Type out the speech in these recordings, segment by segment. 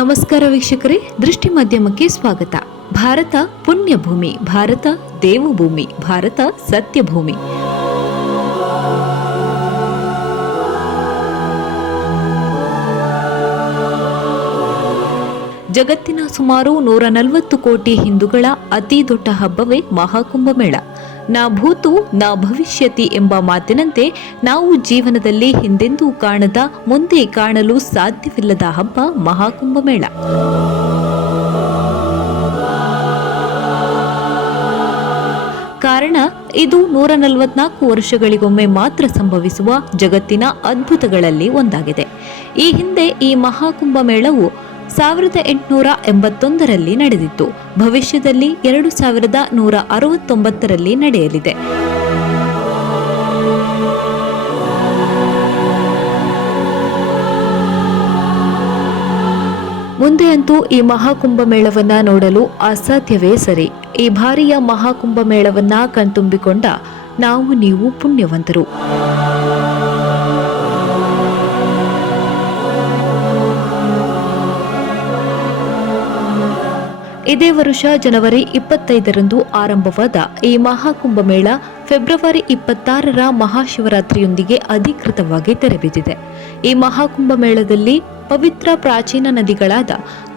ನಮಸ್ಕಾರ ವೀಕ್ಷಕರೇ, ದೃಷ್ಟಿ ಮಾಧ್ಯಮಕ್ಕೆ ಸ್ವಾಗತ. ಭಾರತ ಪುಣ್ಯಭೂಮಿ, ಭಾರತ ದೇವಭೂಮಿ, ಭಾರತ ಸತ್ಯಭೂಮಿ. ಜಗತ್ತಿನ ಸುಮಾರು 140 ಕೋಟಿ ಹಿಂದೂಗಳ ಅತಿ ದೊಡ್ಡ ಹಬ್ಬವೇ ಮಹಾಕುಂಭಮೇಳ. ನಾ ಭೂತು ನಾ ಭವಿಷ್ಯತಿ ಎಂಬ ಮಾತಿನಂತೆ ನಾವು ಜೀವನದಲ್ಲಿ ಹಿಂದೆಂದೂ ಕಾಣದ, ಮುಂದೆ ಕಾಣಲು ಸಾಧ್ಯವಿಲ್ಲದ ಹಬ್ಬ ಮಹಾಕುಂಭಮೇಳ. ಕಾರಣ, ಇದು 144 ವರ್ಷಗಳಿಗೊಮ್ಮೆ ಮಾತ್ರ ಸಂಭವಿಸುವ ಜಗತ್ತಿನ ಅದ್ಭುತಗಳಲ್ಲಿ ಒಂದಾಗಿದೆ. ಈ ಹಿಂದೆ ಈ ಮಹಾಕುಂಭಮೇಳವು 1881ರಲ್ಲಿ ನಡೆದಿತ್ತು. ಭವಿಷ್ಯದಲ್ಲಿ 2169ರಲ್ಲಿ ನಡೆಯಲಿದೆ. ಮುಂದೆ ಅಂತೂ ಈ ಮಹಾಕುಂಭಮೇಳವನ್ನ ನೋಡಲು ಅಸಾಧ್ಯವೇ ಸರಿ. ಈ ಬಾರಿಯ ಮಹಾಕುಂಭಮೇಳವನ್ನ ಕಣ್ತುಂಬಿಕೊಂಡ ನಾವು ನೀವು ಪುಣ್ಯವಂತರು. ಇದೇ ವರ್ಷ ಜನವರಿ 25ರಂದು ಆರಂಭವಾದ ಈ ಮಹಾಕುಂಭಮೇಳ ಫೆಬ್ರವರಿ 26ರ ಮಹಾಶಿವರಾತ್ರಿಯೊಂದಿಗೆ ಅಧಿಕೃತವಾಗಿ ತೆರೆಬಿದ್ದಿದೆ. ಈ ಮಹಾಕುಂಭಮೇಳದಲ್ಲಿ ಪವಿತ್ರ ಪ್ರಾಚೀನ ನದಿಗಳಾದ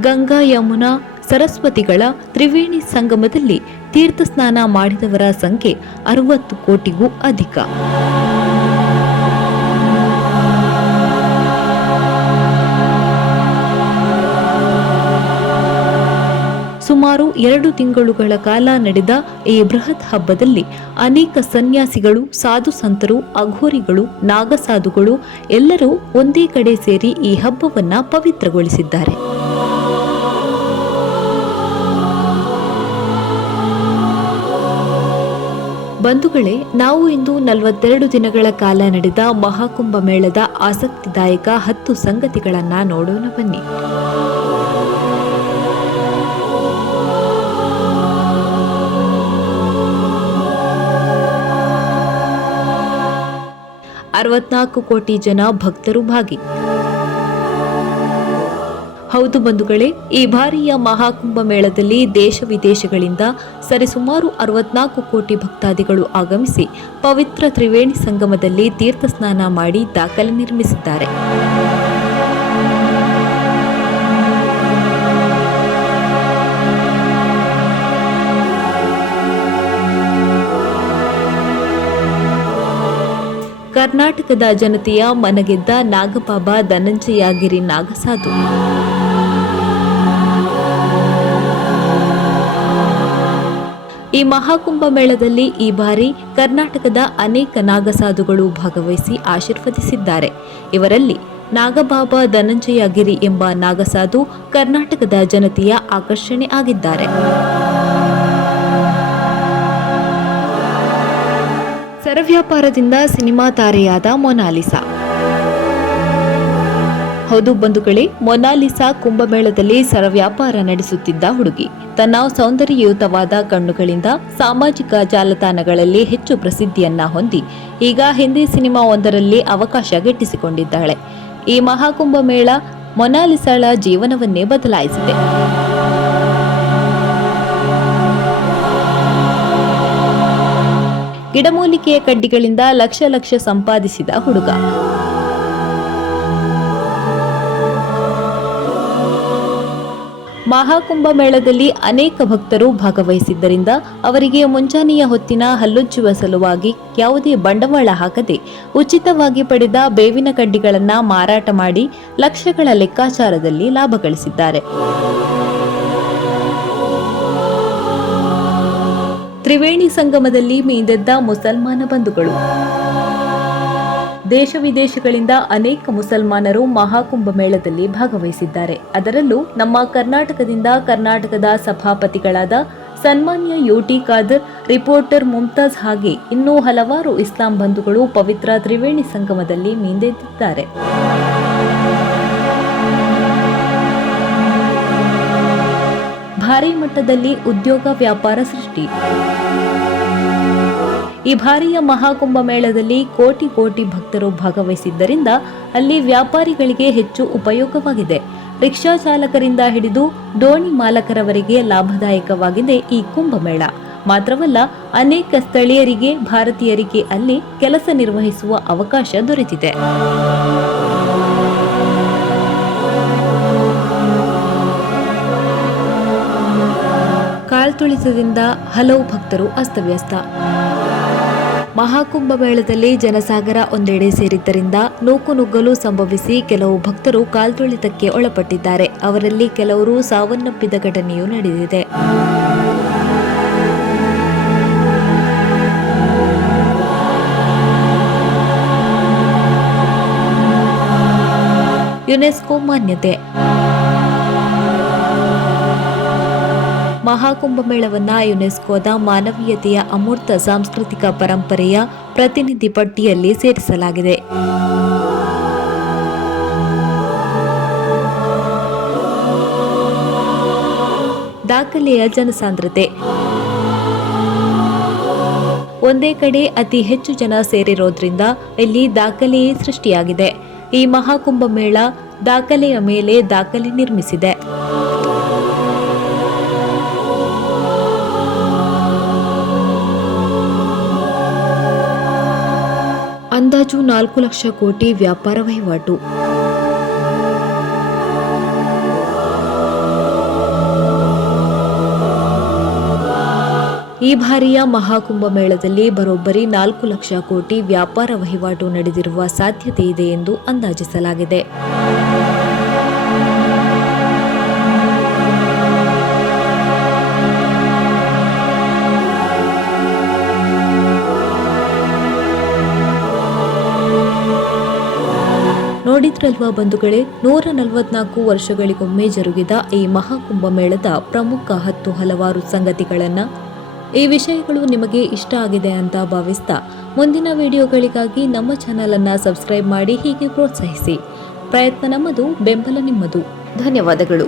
ಗಂಗಾ, ಯಮುನಾ, ಸರಸ್ವತಿಗಳ ತ್ರಿವೇಣಿ ಸಂಗಮದಲ್ಲಿ ತೀರ್ಥ ಸ್ನಾನ ಮಾಡಿದವರ ಸಂಖ್ಯೆ 60 ಕೋಟಿಗೂ ಅಧಿಕ. ಸುಮಾರು 2 ತಿಂಗಳುಗಳ ಕಾಲ ನಡೆದ ಈ ಬೃಹತ್ ಹಬ್ಬದಲ್ಲಿ ಅನೇಕ ಸನ್ಯಾಸಿಗಳು, ಸಾಧು ಸಂತರು, ಅಘೋರಿಗಳು, ನಾಗಸಾಧುಗಳು ಎಲ್ಲರೂ ಒಂದೇ ಕಡೆ ಸೇರಿ ಈ ಹಬ್ಬವನ್ನ ಪವಿತ್ರಗೊಳಿಸಿದ್ದಾರೆ. ಬಂಧುಗಳೇ, ನಾವು ಇಂದು 42 ದಿನಗಳ ಕಾಲ ನಡೆದ ಮಹಾಕುಂಭ ಮೇಳದ ಆಸಕ್ತಿದಾಯಕ 10 ಸಂಗತಿಗಳನ್ನ ನೋಡೋಣ ಬನ್ನಿ. 64 ಕೋಟಿ ಜನ ಭಕ್ತರು ಭಾಗಿ. ಹೌದು ಬಂಧುಗಳೇ, ಈ ಬಾರಿಯ ಮಹಾಕುಂಭ ಮೇಳದಲ್ಲಿ ದೇಶ ವಿದೇಶಗಳಿಂದ ಸರಿಸುಮಾರು 64 ಕೋಟಿ ಭಕ್ತಾದಿಗಳು ಆಗಮಿಸಿ ಪವಿತ್ರ ತ್ರಿವೇಣಿ ಸಂಗಮದಲ್ಲಿ ತೀರ್ಥ ಸ್ನಾನ ಮಾಡಿ ದಾಖಲೆ ನಿರ್ಮಿಸಿದ್ದಾರೆ. ಕರ್ನಾಟಕದ ಜನತೆಯ ಮನಗೆದ್ದ ನಾಗಬಾಬಾ ಧನಂಜಯಗಿರಿ ನಾಗಸಾಧು. ಈ ಮಹಾಕುಂಭ ಮೇಳದಲ್ಲಿ ಈ ಬಾರಿ ಕರ್ನಾಟಕದ ಅನೇಕ ನಾಗಸಾಧುಗಳು ಭಾಗವಹಿಸಿ ಆಶೀರ್ವದಿಸಿದ್ದಾರೆ. ಇವರಲ್ಲಿ ನಾಗಬಾಬಾ ಧನಂಜಯಗಿರಿ ಎಂಬ ನಾಗಸಾಧು ಕರ್ನಾಟಕದ ಜನತೆಯ ಆಕರ್ಷಣೆ ಆಗಿದ್ದಾರೆ. ಸರವ್ಯಾಪಾರದಿಂದ ಸಿನಿಮಾ ತಾರೆಯಾದ ಮೊನಾಲಿಸಾ. ಹೌದು ಬಂಧುಗಳೇ, ಮೊನಾಲಿಸಾ ಕುಂಭಮೇಳದಲ್ಲಿ ಸರವ್ಯಾಪಾರ ನಡೆಸುತ್ತಿದ್ದ ಹುಡುಗಿ. ತನ್ನ ಸೌಂದರ್ಯಯುತವಾದ ಕಣ್ಣುಗಳಿಂದ ಸಾಮಾಜಿಕ ಜಾಲತಾಣಗಳಲ್ಲಿ ಹೆಚ್ಚು ಪ್ರಸಿದ್ಧಿಯನ್ನ ಹೊಂದಿ ಈಗ ಹಿಂದಿ ಸಿನಿಮಾ ಒಂದರಲ್ಲಿ ಅವಕಾಶ ಗಿಟ್ಟಿಸಿಕೊಂಡಿದ್ದಾಳೆ. ಈ ಮಹಾಕುಂಭ ಮೇಳ ಮೊನಾಲಿಸಾಳ ಜೀವನವನ್ನೇ ಬದಲಾಯಿಸಿದೆ. ಗಿಡಮೂಲಿಕೆಯ ಕಡ್ಡಿಗಳಿಂದ ಲಕ್ಷ ಲಕ್ಷ ಸಂಪಾದಿಸಿದ ಹುಡುಗ. ಮಹಾಕುಂಭ ಮೇಳದಲ್ಲಿ ಅನೇಕ ಭಕ್ತರು ಭಾಗವಹಿಸಿದ್ದರಿಂದ ಅವರಿಗೆ ಮುಂಜಾನೆಯ ಹೊತ್ತಿನ ಹಲ್ಲುಜ್ಜುವ ಸಲುವಾಗಿ ಯಾವುದೇ ಬಂಡವಾಳ ಹಾಕದೆ ಉಚಿತವಾಗಿ ಪಡೆದ ಬೇವಿನ ಕಡ್ಡಿಗಳನ್ನು ಮಾರಾಟ ಮಾಡಿ ಲಕ್ಷಗಳ ಲೆಕ್ಕಾಚಾರದಲ್ಲಿ ಲಾಭ ಗಳಿಸಿದ್ದಾರೆ. ತ್ರಿವೇಣಿ ಸಂಗಮದಲ್ಲಿ ಮೀಂದೆದ್ದ ಮುಸಲ್ಮಾನ ಬಂಧುಗಳು. ದೇಶ ವಿದೇಶಗಳಿಂದ ಅನೇಕ ಮುಸಲ್ಮಾನರು ಮಹಾಕುಂಭ ಮೇಳದಲ್ಲಿ ಭಾಗವಹಿಸಿದ್ದಾರೆ. ಅದರಲ್ಲೂ ನಮ್ಮ ಕರ್ನಾಟಕದಿಂದ ಕರ್ನಾಟಕದ ಸಭಾಪತಿಗಳಾದ ಸನ್ಮಾನ್ಯ ಯುಟಿ ಖಾದರ್, ರಿಪೋರ್ಟರ್ ಮುಮ್ತಾಜ್ ಹಾಗೆ ಇನ್ನೂ ಹಲವಾರು ಇಸ್ಲಾಂ ಬಂಧುಗಳು ಪವಿತ್ರ ತ್ರಿವೇಣಿ ಸಂಗಮದಲ್ಲಿ ಮೀಂದೆದ್ದಿದ್ದಾರೆ. ಭಾರೀ ಮಟ್ಟದಲ್ಲಿ ಉದ್ಯೋಗ ವ್ಯಾಪಾರ ಸೃಷ್ಟಿ. ಈ ಬಾರಿಯ ಮಹಾಕುಂಭ ಮೇಳದಲ್ಲಿ ಕೋಟಿ ಕೋಟಿ ಭಕ್ತರು ಭಾಗವಹಿಸಿದ್ದರಿಂದ ಅಲ್ಲಿ ವ್ಯಾಪಾರಿಗಳಿಗೆ ಹೆಚ್ಚು ಉಪಯೋಗವಾಗಿದೆ. ರಿಕ್ಷಾ ಚಾಲಕರಿಂದ ಹಿಡಿದು ದೋಣಿ ಮಾಲಕರವರೆಗೆ ಲಾಭದಾಯಕವಾಗಿದೆ ಈ ಕುಂಭಮೇಳ. ಮಾತ್ರವಲ್ಲ, ಅನೇಕ ಸ್ಥಳೀಯರಿಗೆ, ಭಾರತೀಯರಿಗೆ ಅಲ್ಲಿ ಕೆಲಸ ನಿರ್ವಹಿಸುವ ಅವಕಾಶ ದೊರೆತಿದೆ. ಕಾಲ್ತುಳಿತದಿಂದ ಹಲವು ಭಕ್ತರು ಅಸ್ತವ್ಯಸ್ತ. ಮಹಾಕುಂಭ ಮೇಳದಲ್ಲಿ ಜನಸಾಗರ ಒಂದೆಡೆ ಸೇರಿದ್ದರಿಂದ ನೂಕುನುಗ್ಗಲು ಸಂಭವಿಸಿ ಕೆಲವು ಭಕ್ತರು ಕಾಲ್ತುಳಿತಕ್ಕೆ ಒಳಪಟ್ಟಿದ್ದಾರೆ. ಅವರಲ್ಲಿ ಕೆಲವರು ಸಾವನ್ನಪ್ಪಿದ ಘಟನೆಯೂ ನಡೆದಿದೆ. ಯುನೆಸ್ಕೋ ಮಾನ್ಯತೆ. ಮಹಾಕುಂಭ ಮೇಳವನ್ನ ಯುನೆಸ್ಕೋದ ಮಾನವೀಯತೆಯ ಅಮೂರ್ತ ಸಾಂಸ್ಕೃತಿಕ ಪರಂಪರೆಯ ಪ್ರತಿನಿಧಿ ಪಟ್ಟಿಯಲ್ಲಿ ಸೇರಿಸಲಾಗಿದೆ. ದಾಖಲೆಯ ಜನಸಾಂದ್ರತೆ. ಒಂದೇ ಕಡೆ ಅತಿ ಹೆಚ್ಚು ಜನ ಸೇರಿರೋದ್ರಿಂದ ಇಲ್ಲಿ ದಾಖಲೆಯೇ ಸೃಷ್ಟಿಯಾಗಿದೆ. ಈ ಮಹಾಕುಂಭ ಮೇಳ ದಾಖಲೆಯ ಮೇಲೆ ದಾಖಲೆ ನಿರ್ಮಿಸಿದೆ. ಅಂದಾಜು 4 ಲಕ್ಷ ಕೋಟಿ ವ್ಯಾಪಾರ ವಹಿವಾಟು. ಈ ಬಾರಿಯ ಮಹಾಕುಂಭ ಮೇಳದಲ್ಲಿ ಬರೋಬ್ಬರಿ 4 ಲಕ್ಷ ಕೋಟಿ ವ್ಯಾಪಾರ ವಹಿವಾಟು ನಡೆದಿರುವ ಸಾಧ್ಯತೆ ಇದೆ ಎಂದು ಅಂದಾಜಿಸಲಾಗಿದೆ. ನೋಡಿದ್ರಲ್ವಾ ಬಂಧುಗಳೇ, 144 ವರ್ಷಗಳಿಗೊಮ್ಮೆ ಜರುಗಿದ ಈ ಮಹಾಕುಂಭ ಮೇಳದ ಪ್ರಮುಖ 10 ಹಲವಾರು ಸಂಗತಿಗಳನ್ನ. ಈ ವಿಷಯಗಳು ನಿಮಗೆ ಇಷ್ಟ ಆಗಿದೆ ಅಂತ ಭಾವಿಸ್ತಾ ಮುಂದಿನ ವಿಡಿಯೋಗಳಿಗಾಗಿ ನಮ್ಮ ಚಾನೆಲ್ ಅನ್ನ ಸಬ್ಸ್ಕ್ರೈಬ್ ಮಾಡಿ ಹೀಗೆ ಪ್ರೋತ್ಸಾಹಿಸಿ. ಪ್ರಯತ್ನ ನಮ್ಮದು, ಬೆಂಬಲ ನಿಮ್ಮದು. ಧನ್ಯವಾದಗಳು.